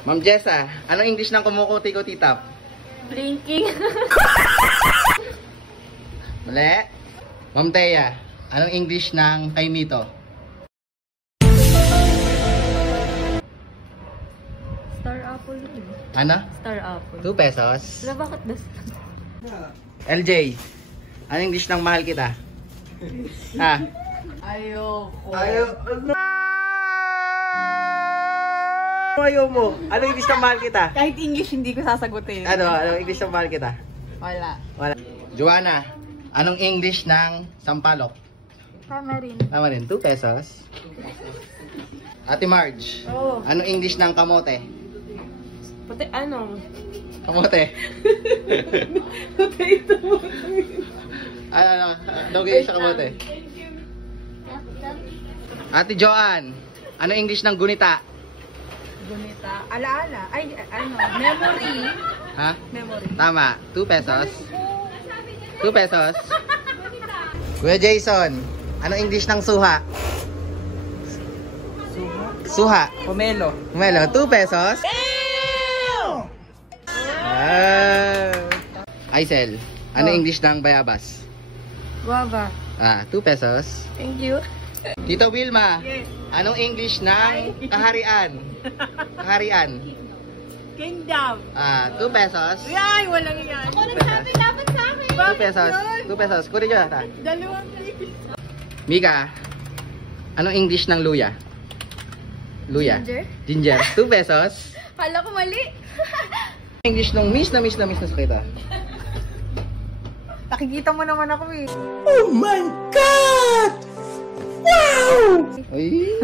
Ma'am Jessa, anong English ng kumukuti-kuti-tap? Blinking. Mali. Ma'am Thea, anong English ng kaimito? Star apple yun. Ano? Star apple. 2 pesos. Wala, bakit das? LJ, anong English ng mahal kita? Ha? Ayoko. Ayaw mo. Anong English ng mahal kita? Kahit English hindi ko sasagutin. Anong English ng mahal kita? Wala. Wala. Joanna, anong English ng sampalok? Tama rin. Tama rin, 2 pesos. Ate Marge, anong English ng kamote? Pati ano? Kamote. Ano, dogay sa kamote. Ate Joanne, anong English ng gunita? Gunita. Alaala. Ay, ano? Memory. Ha? Memory. Tama, 2 pesos. 2 pesos. Kuya Jason, anong English ng suha? Suha. Pomelo. Pomelo, 2 pesos. Aisel, anong English ng bayabas? Guava. 2 pesos. Thank you. Tito Wilma, Yes. anong English ng kaharian? Kaharian. Kingdom. 2 pesos. Ay, walang yan. Ako nagsabi dapat sa akin. 2 pesos. 2 pesos. Kunin nyo na. Dalawang please. Mika, anong English ng luya? Luya. Ginger? Ginger. 2 pesos. Kala ko mali. English ng miss na sakita. Nakikita mo naman ako eh. Oh my God! Wow! Uy.